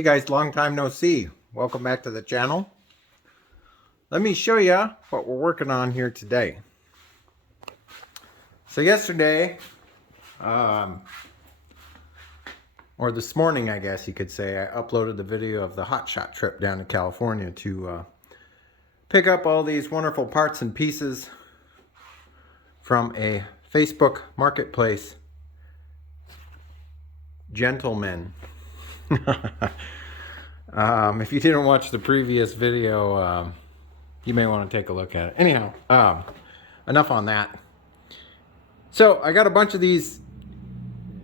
Hey guys, long time no see. Welcome back to the channel. Let me show you what we're working on here today. So yesterday, or this morning I guess you could say, I uploaded the video of the hotshot trip down to California to pick up all these wonderful parts and pieces from a Facebook marketplace gentleman. If you didn't watch the previous video, you may want to take a look at it. Anyhow, enough on that. So I got a bunch of these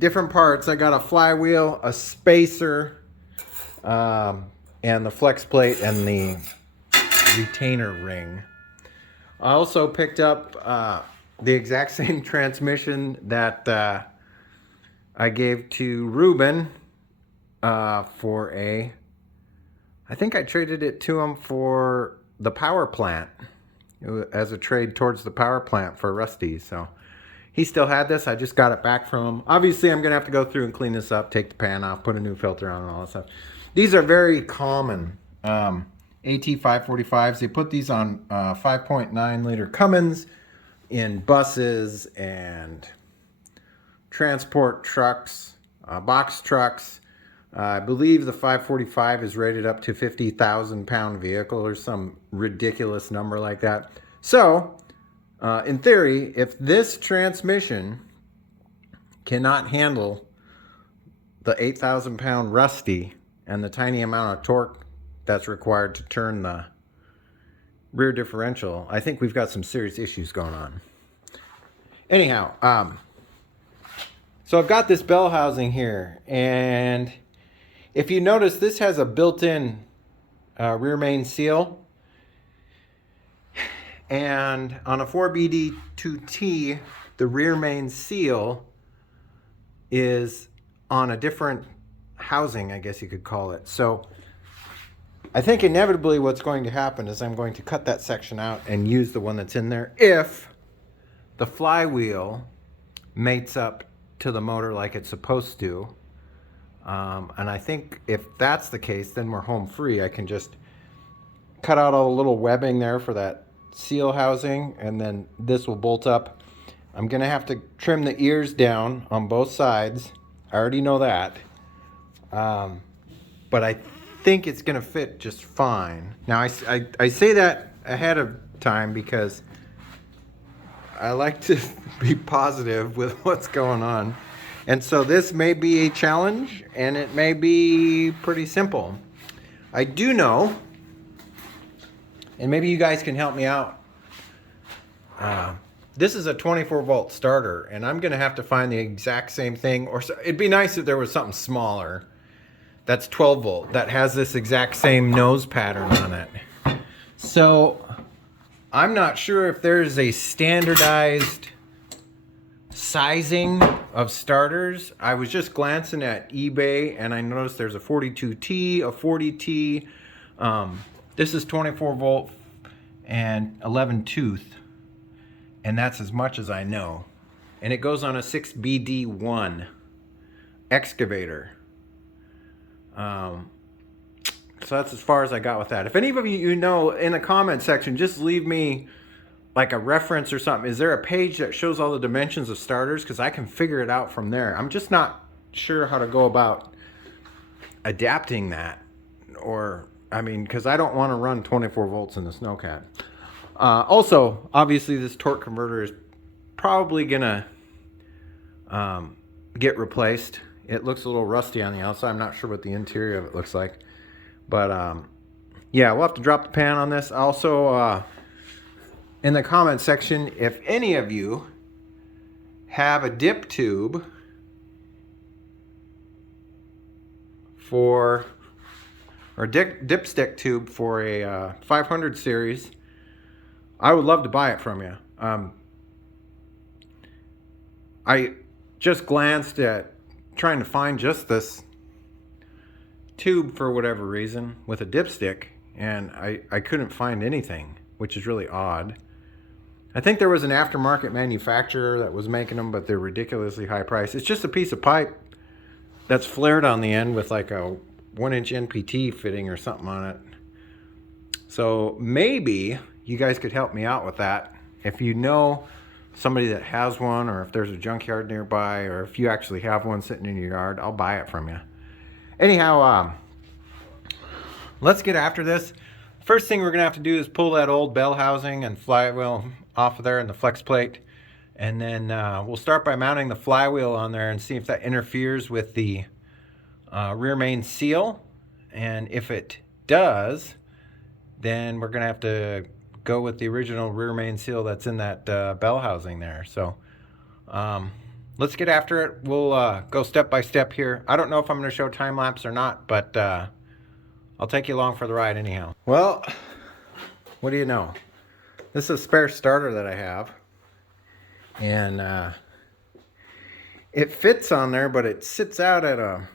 different parts. I got a flywheel, a spacer, and the flex plate and the retainer ring. I also picked up the exact same transmission that I gave to Ruben for I think I traded it to him for the power plant, as a trade towards the power plant for Rusty. So he still had this. I just got it back from him. Obviously, I'm going to have to go through and clean this up, take the pan off, put a new filter on and all that stuff. These are very common AT545s. They put these on 5.9 liter Cummins in buses and transport trucks, box trucks. I believe the 545 is rated up to 50,000 pound vehicle or some ridiculous number like that. So, in theory, if this transmission cannot handle the 8,000 pound Rusty and the tiny amount of torque that's required to turn the rear differential, I think we've got some serious issues going on. Anyhow, so I've got this bell housing here, and if you notice, this has a built-in rear main seal, and on a 4BD2T, the rear main seal is on a different housing, I guess you could call it. So I think inevitably what's going to happen is I'm going to cut that section out and use the one that's in there if the flywheel mates up to the motor like it's supposed to. And I think if that's the case, then we're home free. I can just cut out all the little webbing there for that seal housing, and then this will bolt up. I'm going to have to trim the ears down on both sides. I already know that. But I think it's going to fit just fine. Now, I say that ahead of time because I like to be positive with what's going on. And so this may be a challenge, and it may be pretty simple. I do know, and maybe you guys can help me out. This is a 24 volt starter, and I'm going to have to find the exact same thing. Or it'd be nice if there was something smaller that's 12 volt that has this exact same nose pattern on it. So I'm not sure if there's a standardized sizing of starters. I was just glancing at eBay and I noticed there's a 42T, a 40T. This is 24 volt and 11 tooth, and that's as much as I know. And it goes on a 6BD1 excavator. So that's as far as I got with that. If any of you know, in the comment section, just leave me like a reference or something. Is there a page that shows all the dimensions of starters? Because I can figure it out from there. I'm just not sure how to go about adapting that. Or, I mean, because I don't want to run 24 volts in the Snowcat. Also, obviously, this torque converter is probably going to get replaced. It looks a little rusty on the outside. I'm not sure what the interior of it looks like. But, yeah, we'll have to drop the pan on this. Also, in the comment section, if any of you have a dip tube for, or dipstick tube for a 500 series, I would love to buy it from you. I just glanced at trying to find just this tube for whatever reason with a dipstick, and I couldn't find anything, which is really odd. I think there was an aftermarket manufacturer that was making them, but they're ridiculously high priced. It's just a piece of pipe that's flared on the end with like a 1-inch NPT fitting or something on it. So maybe you guys could help me out with that. If you know somebody that has one, or if there's a junkyard nearby, or if you actually have one sitting in your yard, I'll buy it from you. Anyhow, let's get after this. First thing we're gonna have to do is pull that old bell housing and flywheel off of there and the flex plate. And then we'll start by mounting the flywheel on there and see if that interferes with the rear main seal. And if it does, then we're gonna have to go with the original rear main seal that's in that bell housing there. So let's get after it. We'll go step by step here. I don't know if I'm gonna show time lapse or not, but I'll take you along for the ride anyhow. Well, what do you know? This is a spare starter that I have. And it fits on there, but it sits out at a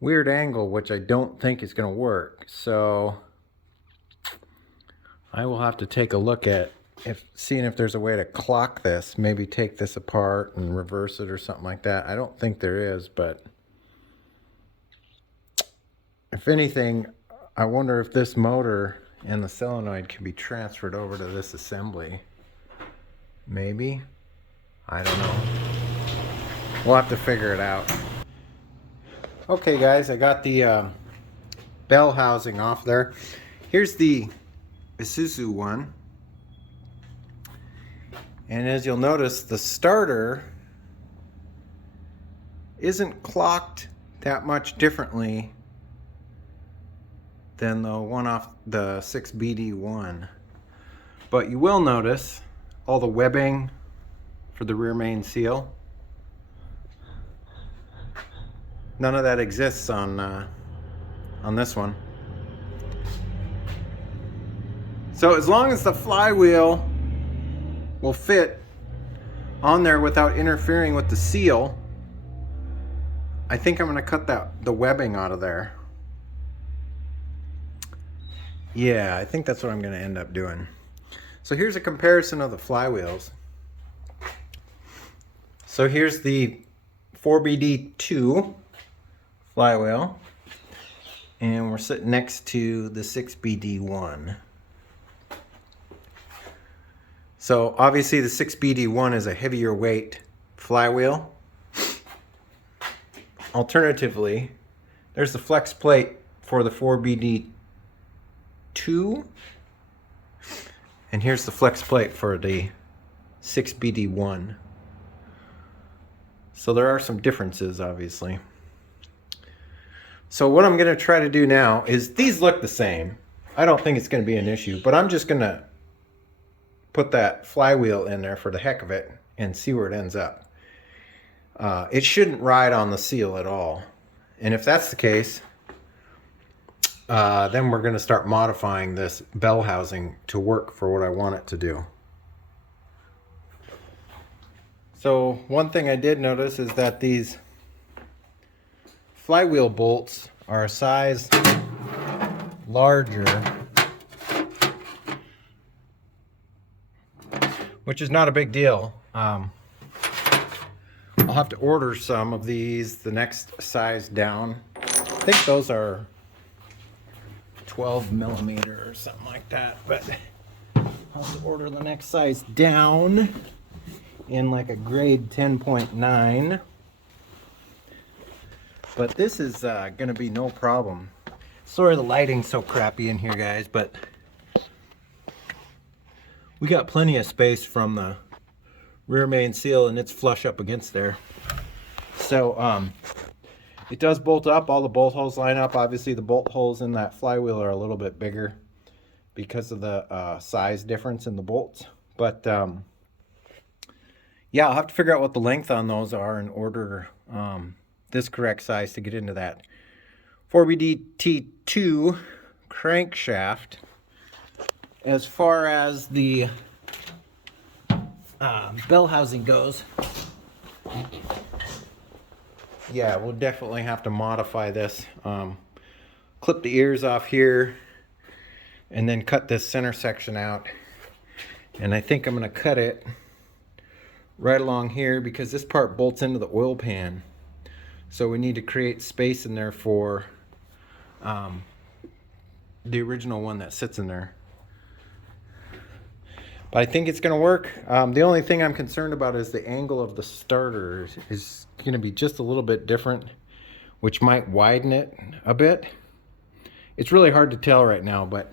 weird angle, which I don't think is going to work. So I will have to take a look at seeing if there's a way to clock this, maybe take this apart and reverse it or something like that. I don't think there is, but if anything, I wonder if this motor and the solenoid can be transferred over to this assembly. Maybe. I don't know. We'll have to figure it out. Okay guys, I got the bell housing off there. Here's the Isuzu one. And as you'll notice, the starter isn't clocked that much differently than the one off the 6BD1. But you will notice all the webbing for the rear main seal. None of that exists on this one. So as long as the flywheel will fit on there without interfering with the seal, I think I'm going to cut the webbing out of there. Yeah, I think that's what I'm going to end up doing. So here's a comparison of the flywheels. So here's the 4BD2 flywheel, and we're sitting next to the 6BD1. So obviously the 6BD1 is a heavier weight flywheel. Alternatively, there's the flex plate for the 4BD2, and here's the flex plate for the 6BD1. So there are some differences, obviously. So what I'm going to try to do now is, these look the same. I don't think it's going to be an issue, but I'm just going to put that flywheel in there for the heck of it and see where it ends up. It shouldn't ride on the seal at all. And if that's the case, then we're going to start modifying this bell housing to work for what I want it to do. So one thing I did notice is that these flywheel bolts are a size larger, which is not a big deal. I'll have to order some of these the next size down. I think those are 12 millimeter or something like that, but I'll have to order the next size down in like a grade 10.9. But this is gonna be no problem. Sorry the lighting's so crappy in here, guys, but we got plenty of space from the rear main seal, and it's flush up against there. So it does bolt up. All the bolt holes line up. Obviously the bolt holes in that flywheel are a little bit bigger because of the size difference in the bolts. But yeah, I'll have to figure out what the length on those are and order this correct size to get into that 4BD2 crankshaft. As far as the bell housing goes, yeah, we'll definitely have to modify this. Clip the ears off here and then cut this center section out. And I think I'm going to cut it right along here because this part bolts into the oil pan. So we need to create space in there for the original one that sits in there. But I think it's going to work. The only thing I'm concerned about is the angle of the starter is going to be just a little bit different, which might widen it a bit. It's really hard to tell right now, but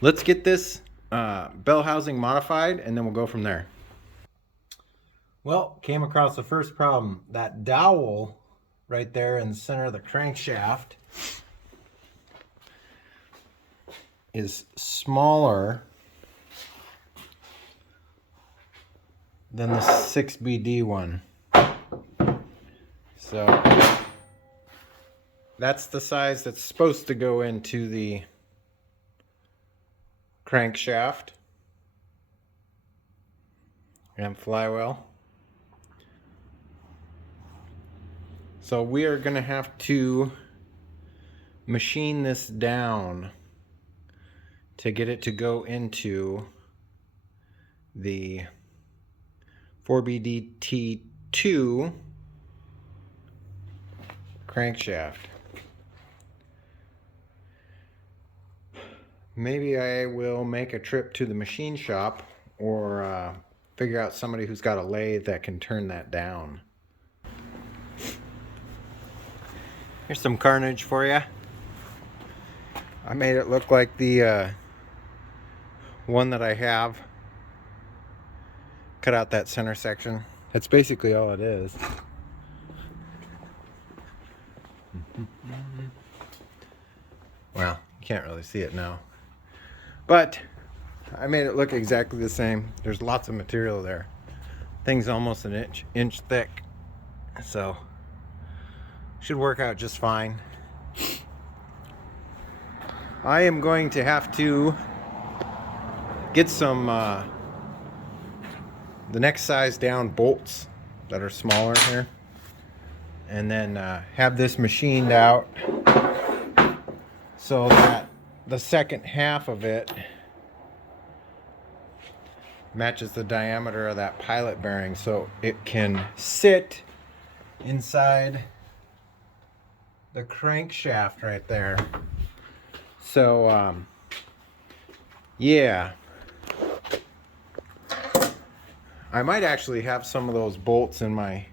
let's get this bell housing modified and then we'll go from there. Well, came across the first problem. That dowel right there in the center of the crankshaft is smaller than the 6BD one. So that's the size that's supposed to go into the crankshaft and flywheel. So we are going to have to machine this down to get it to go into the 4BDT2 crankshaft. Maybe I will make a trip to the machine shop or figure out somebody who's got a lathe that can turn that down. Here's some carnage for you. I made it look like the one that I have. Cut out that center section. That's basically all it is. Well, you can't really see it now. But I made it look exactly the same. There's lots of material there. Thing's almost an inch thick. So should work out just fine. I am going to have to get some the next size down bolts that are smaller here, and then have this machined out so that the second half of it matches the diameter of that pilot bearing, so it can sit inside the crankshaft right there. So yeah, I might actually have some of those bolts in my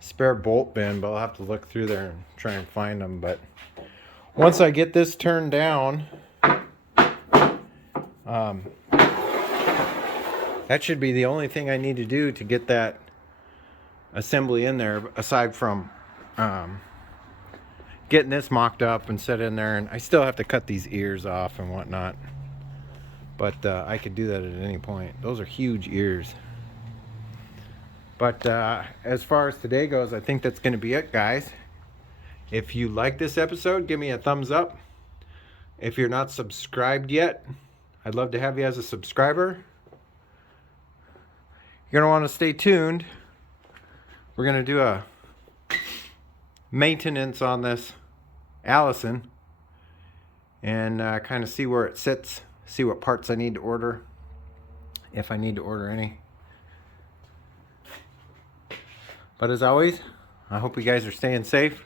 spare bolt bin, but I'll have to look through there and try and find them. But once I get this turned down, that should be the only thing I need to do to get that assembly in there, aside from getting this mocked up and set in there. And I still have to cut these ears off and whatnot, but I could do that at any point. Those are huge ears. But as far as today goes, I think that's going to be it, guys. If you like this episode, give me a thumbs up. If you're not subscribed yet, I'd love to have you as a subscriber. You're going to want to stay tuned. We're going to do a maintenance on this Allison and kind of see where it sits, see what parts I need to order, if I need to order any. But as always, I hope you guys are staying safe,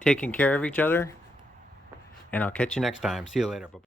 taking care of each other, and I'll catch you next time. See you later. Bye-bye.